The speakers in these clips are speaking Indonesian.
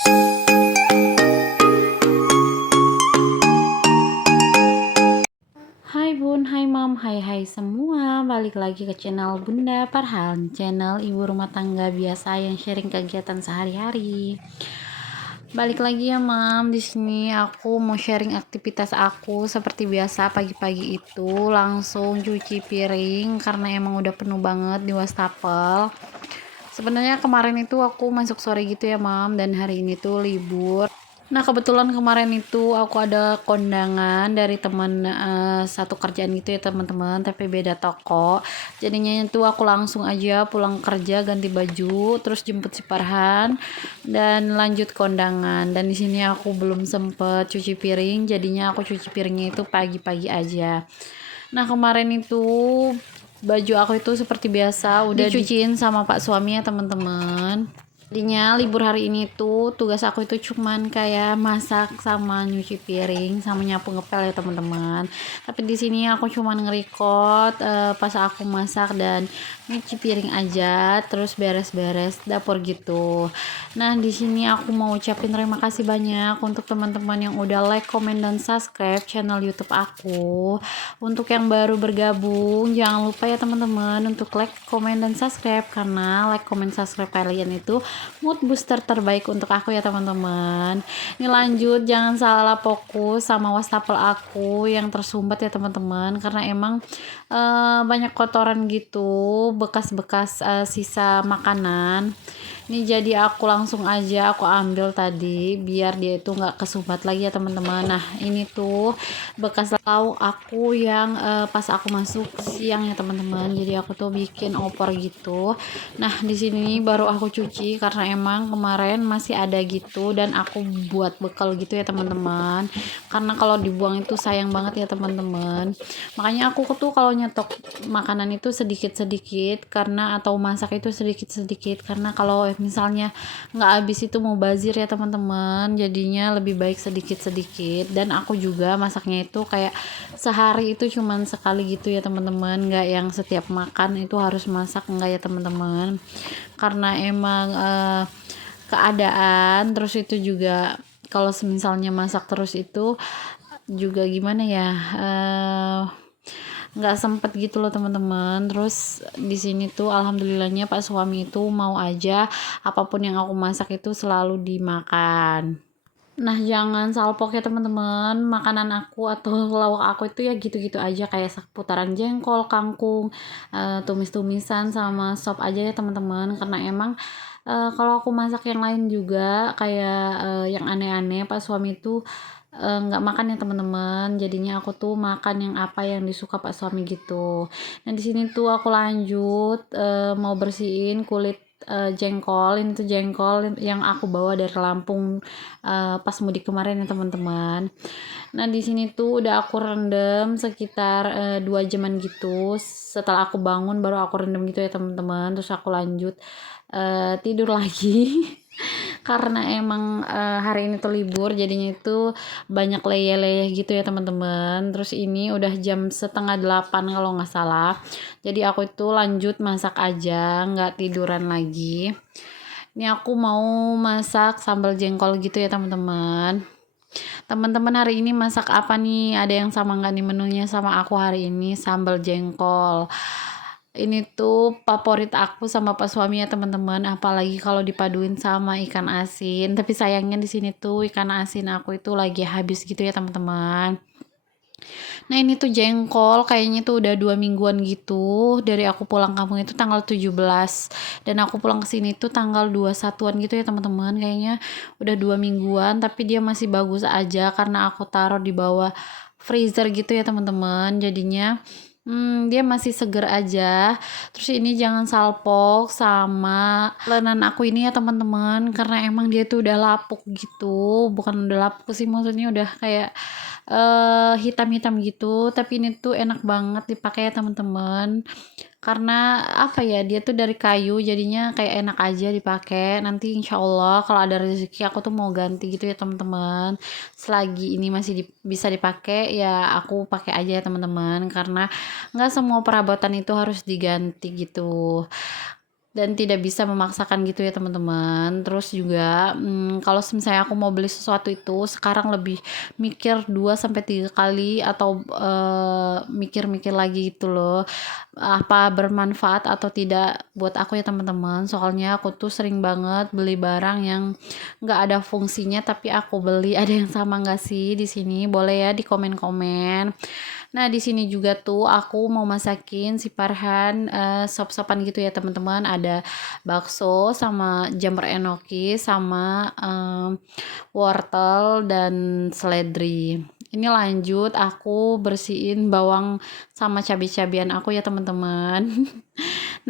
Hai Bun, hai Mam, hai semua. Balik lagi ke channel Bunda Farhan, channel ibu rumah tangga biasa yang sharing kegiatan sehari-hari. Balik lagi ya Mam, di sini aku mau sharing aktivitas aku seperti biasa. Pagi-pagi itu langsung cuci piring karena emang udah penuh banget di wastafel. Sebenarnya kemarin itu aku masuk sore gitu ya Mam, dan hari ini tuh libur. Nah, kebetulan kemarin itu aku ada kondangan dari teman satu kerjaan gitu ya teman-teman, tapi beda toko. Jadinya itu aku langsung aja pulang kerja, ganti baju, terus jemput si Farhan dan lanjut kondangan. Dan di sini aku belum sempet cuci piring, jadinya aku cuci piringnya itu pagi-pagi aja. Nah, kemarin itu baju aku itu seperti biasa udah dicuciin sama Pak suami ya teman-teman. Jadinya libur hari ini tuh tugas aku itu cuman kayak masak sama nyuci piring sama nyapu ngepel ya teman-teman. Tapi di sini aku cuman nge-record pas aku masak dan nyuci piring aja, terus beres-beres dapur gitu. Nah, di sini aku mau ucapin terima kasih banyak untuk teman-teman yang udah like, komen, dan subscribe channel YouTube aku. Untuk yang baru bergabung, jangan lupa ya teman-teman untuk like, komen, dan subscribe, karena like, komen, subscribe kalian itu mood booster terbaik untuk aku ya teman-teman. Ini lanjut, jangan salah fokus sama wastafel aku yang tersumbat ya teman-teman, karena emang banyak kotoran gitu, bekas-bekas sisa makanan. Ini jadi aku langsung aja aku ambil tadi biar dia itu nggak kesumbat lagi ya teman-teman. Nah, ini tuh bekas lauk aku yang pas aku masuk siang ya teman-teman. Jadi aku tuh bikin opor gitu. Nah, di sini baru aku cuci karena emang kemarin masih ada gitu dan aku buat bekal gitu ya teman-teman. Karena kalau dibuang itu sayang banget ya teman-teman. Makanya aku tuh kalau nyetok makanan itu sedikit-sedikit karena atau masak itu sedikit-sedikit, karena kalau misalnya nggak habis itu mau bazir ya teman-teman, jadinya lebih baik sedikit-sedikit. Dan aku juga masaknya itu kayak sehari itu cuman sekali gitu ya teman-teman, nggak yang setiap makan itu harus masak, enggak ya teman-teman, karena emang keadaan. Terus itu juga kalau misalnya masak terus itu juga gimana ya, nggak sempet gitu loh teman-teman. Terus di sini tuh alhamdulillahnya Pak suami itu mau aja apapun yang aku masak itu selalu dimakan. Nah, jangan salpok ya teman-teman, makanan aku atau lawak aku itu ya gitu-gitu aja, kayak seputaran jengkol, kangkung, tumis-tumisan sama sop aja ya teman-teman, karena emang kalau aku masak yang lain juga kayak yang aneh-aneh Pak suami itu nggak makan ya teman-teman, jadinya aku tuh makan yang apa yang disuka Pak suami gitu. Nah, di sini tuh aku lanjut mau bersihin kulit jengkol. Ini tuh jengkol yang aku bawa dari Lampung pas mudik kemarin ya teman-teman. Nah, di sini tuh udah aku rendam sekitar 2 jaman gitu. Setelah aku bangun baru aku rendam gitu ya teman-teman. Terus aku lanjut tidur lagi. Karena emang hari ini tuh libur, jadinya itu banyak leyeh-leyeh gitu ya teman-teman. Terus ini udah jam setengah 8 kalau nggak salah, jadi aku itu lanjut masak aja, nggak tiduran lagi. Ini aku mau masak sambal jengkol gitu ya teman-teman. Teman-teman hari ini masak apa nih? Ada yang sama nggak nih menunya sama aku hari ini? Sambal jengkol. Ini tuh favorit aku sama Pak suami ya teman-teman, apalagi kalau dipaduin sama ikan asin. Tapi sayangnya di sini tuh ikan asin aku itu lagi habis gitu ya teman-teman. Nah, ini tuh jengkol kayaknya tuh udah 2 mingguan gitu. Dari aku pulang kampung itu tanggal 17 dan aku pulang ke sini tuh tanggal 21-an gitu ya teman-teman. Kayaknya udah 2 mingguan tapi dia masih bagus aja karena aku taruh di bawah freezer gitu ya teman-teman. Jadinya dia masih seger aja. Terus ini jangan salpok sama lenan aku ini ya teman-teman, karena emang dia tuh udah lapuk gitu. Bukan udah lapuk sih, maksudnya udah kayak hitam-hitam gitu, tapi ini tuh enak banget dipakai ya teman-teman. Karena apa ya, dia tuh dari kayu jadinya kayak enak aja dipakai. Nanti insya Allah kalau ada rezeki aku tuh mau ganti gitu ya teman-teman. Selagi ini masih bisa dipakai ya aku pakai aja ya teman-teman, karena nggak semua perabotan itu harus diganti gitu. dan tidak bisa memaksakan gitu ya teman-teman. Terus juga kalau misalnya aku mau beli sesuatu itu sekarang lebih mikir 2 sampai 3 kali atau mikir-mikir lagi gitu loh, apa bermanfaat atau tidak buat aku ya teman-teman. Soalnya aku tuh sering banget beli barang yang nggak ada fungsinya tapi aku beli. Ada yang sama nggak sih di sini? Boleh ya di komen-komen. Nah, di sini juga tuh aku mau masakin si Farhan sop-sopan gitu ya teman-teman. Ada bakso sama jamur enoki sama wortel dan seledri. Ini lanjut aku bersihin bawang sama cabai-cabian aku ya teman-teman.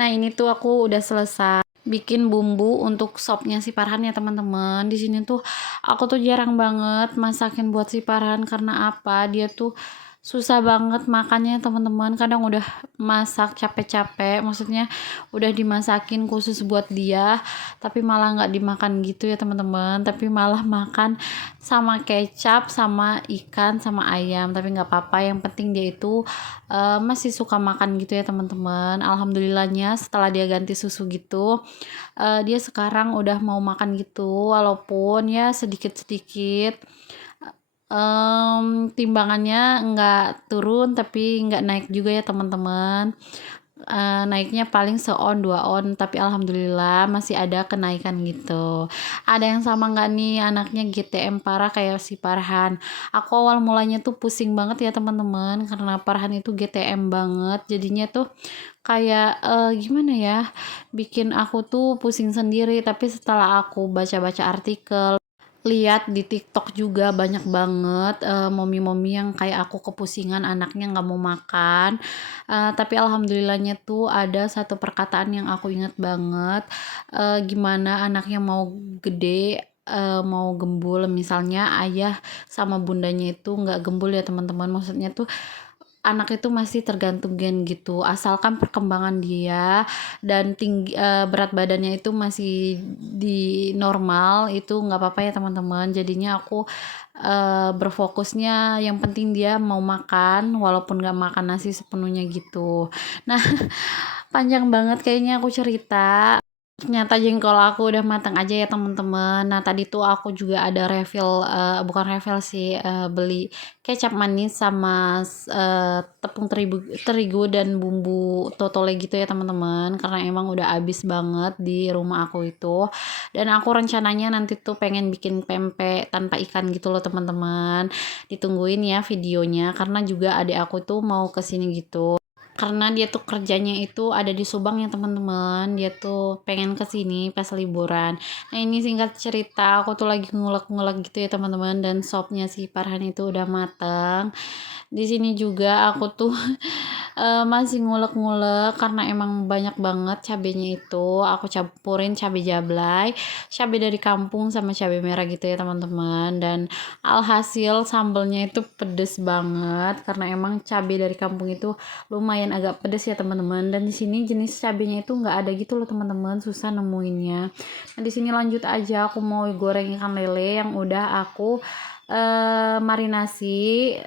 Nah, ini tuh aku udah selesai bikin bumbu untuk sopnya si Farhan ya teman-teman. Di sini tuh aku tuh jarang banget masakin buat si Farhan karena apa? Dia tuh susah banget makannya teman-teman. Kadang udah masak capek-capek, maksudnya udah dimasakin khusus buat dia, tapi malah nggak dimakan gitu ya teman-teman. Tapi malah makan sama kecap, sama ikan, sama ayam. Tapi nggak apa-apa. Yang penting dia itu masih suka makan gitu ya teman-teman. Alhamdulillahnya setelah dia ganti susu gitu, dia sekarang udah mau makan gitu, walaupun ya sedikit-sedikit. Timbangannya nggak turun tapi nggak naik juga ya teman-teman. Naiknya paling se-on 2 on tapi alhamdulillah masih ada kenaikan gitu. Ada yang sama nggak nih anaknya GTM parah kayak si Farhan? Aku awal mulanya tuh pusing banget ya teman-teman karena Farhan itu GTM banget, jadinya tuh kayak gimana ya, bikin aku tuh pusing sendiri. Tapi setelah aku baca-baca artikel, lihat di TikTok juga banyak banget momi-momi yang kayak aku kepusingan anaknya nggak mau makan. Tapi alhamdulillahnya tuh ada satu perkataan yang aku ingat banget, gimana anaknya mau gede, mau gembul, misalnya ayah sama bundanya itu nggak gembul ya teman-teman. Maksudnya tuh anak itu masih tergantung gen gitu, asalkan perkembangan dia dan berat badannya itu masih di normal, itu nggak apa-apa ya teman-teman. Jadinya aku berfokusnya yang penting dia mau makan walaupun nggak makan nasi sepenuhnya gitu. Nah, panjang banget kayaknya aku cerita. Ternyata jengkol aku udah matang aja ya teman-teman. Nah, tadi tuh aku juga ada refill, bukan refill sih, beli kecap manis sama tepung terigu dan bumbu totole gitu ya teman-teman. Karena emang udah habis banget di rumah aku itu. Dan aku rencananya nanti tuh pengen bikin pempek tanpa ikan gitu loh teman-teman. Ditungguin ya videonya karena juga adik aku tuh mau kesini gitu. Karena dia tuh kerjanya itu ada di Subang ya teman-teman, dia tuh pengen kesini pas liburan. Nah, ini singkat cerita aku tuh lagi ngulek-ngulek gitu ya teman-teman, dan sopnya si Farhan itu udah mateng. Di sini juga aku tuh masih ngulek-ngulek karena emang banyak banget cabenya itu. Aku campurin cabai jablay, cabai dari kampung sama cabai merah gitu ya teman-teman. Dan alhasil sambelnya itu pedes banget karena emang cabai dari kampung itu lumayan agak pedes ya teman-teman. Dan di sini jenis cabenya itu nggak ada gitu loh teman-teman, susah nemuinnya. Nah, di sini lanjut aja aku mau goreng ikan lele yang udah aku marinasi.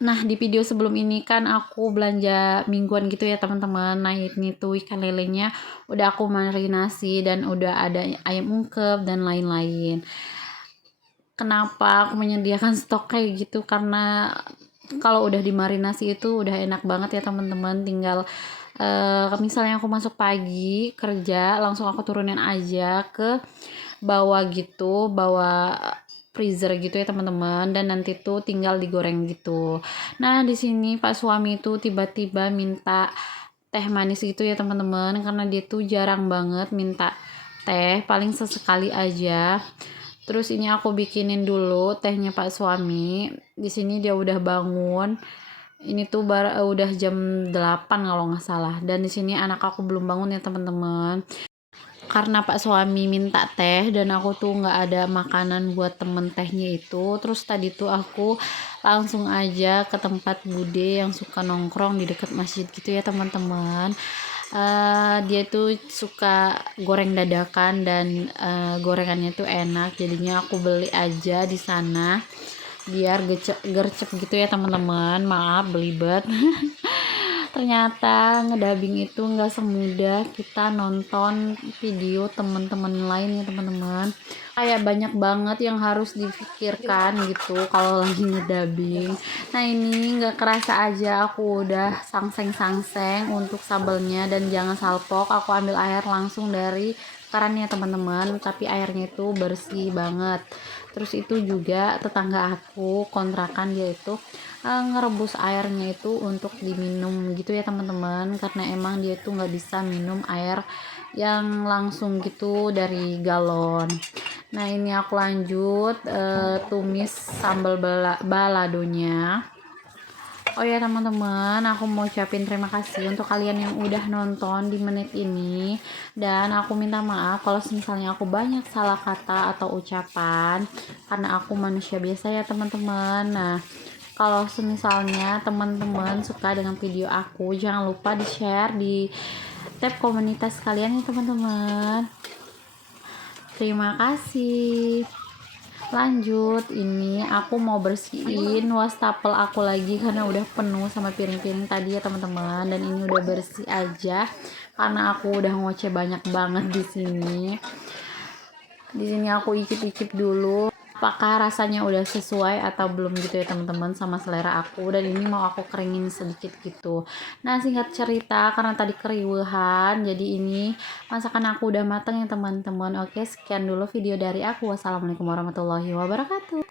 Nah, di video sebelum ini kan aku belanja mingguan gitu ya teman-teman. Nah, ini tuh ikan lelenya udah aku marinasi dan udah ada ayam ungkep dan lain-lain. Kenapa aku menyediakan stok kayak gitu? Karena kalau udah dimarinasi itu udah enak banget ya teman-teman. Tinggal misalnya aku masuk pagi kerja, langsung aku turunin aja ke bawah gitu, bawa freezer gitu ya teman-teman, dan nanti tuh tinggal digoreng gitu. Nah, di sini Pak suami tuh tiba-tiba minta teh manis gitu ya teman-teman, karena dia tuh jarang banget minta teh, paling sesekali aja. Terus ini aku bikinin dulu tehnya Pak suami. Di sini dia udah bangun. Ini tuh udah jam 8 kalau nggak salah. Dan di sini anak aku belum bangun ya teman-teman. Karena Pak suami minta teh dan aku tuh nggak ada makanan buat temen tehnya itu. Terus tadi tuh aku langsung aja ke tempat bude yang suka nongkrong di dekat masjid gitu ya teman-teman. Dia tuh suka goreng dadakan dan gorengannya tuh enak, jadinya aku beli aja di sana biar gercep gitu ya teman-teman. Maaf belibet. ternyata ngedubbing itu nggak semudah kita nonton video teman-teman lain ya teman-teman. Kayak banyak banget yang harus dipikirkan gitu kalau lagi ngedubbing. Nah ini nggak kerasa aja aku udah sangseng-sangseng untuk sambelnya, dan jangan salpok, aku ambil air langsung dari kerannya teman-teman, tapi airnya itu bersih banget. Terus itu juga tetangga aku kontrakan, dia itu ngerebus airnya itu untuk diminum gitu ya teman-teman, karena emang dia itu nggak bisa minum air yang langsung gitu dari galon. Nah ini aku lanjut tumis sambal baladonya. Oh ya teman-teman, aku mau ucapin terima kasih untuk kalian yang udah nonton di menit ini, dan aku minta maaf kalau misalnya aku banyak salah kata atau ucapan, karena aku manusia biasa ya teman-teman. Nah kalau misalnya teman-teman suka dengan video aku, jangan lupa di share di tab komunitas kalian ya teman-teman. Terima kasih. Lanjut, ini aku mau bersihin wastafel aku lagi karena udah penuh sama piring-piring tadi ya teman-teman, dan ini udah bersih aja karena aku udah ngoceh banyak banget di sini. Di sini aku icip-icip dulu apakah rasanya udah sesuai atau belum gitu ya teman-teman sama selera aku, dan ini mau aku keringin sedikit gitu. Nah singkat cerita, karena tadi keriuhan, jadi ini masakan aku udah mateng ya teman-teman. Oke, sekian dulu video dari aku. Wassalamualaikum warahmatullahi wabarakatuh.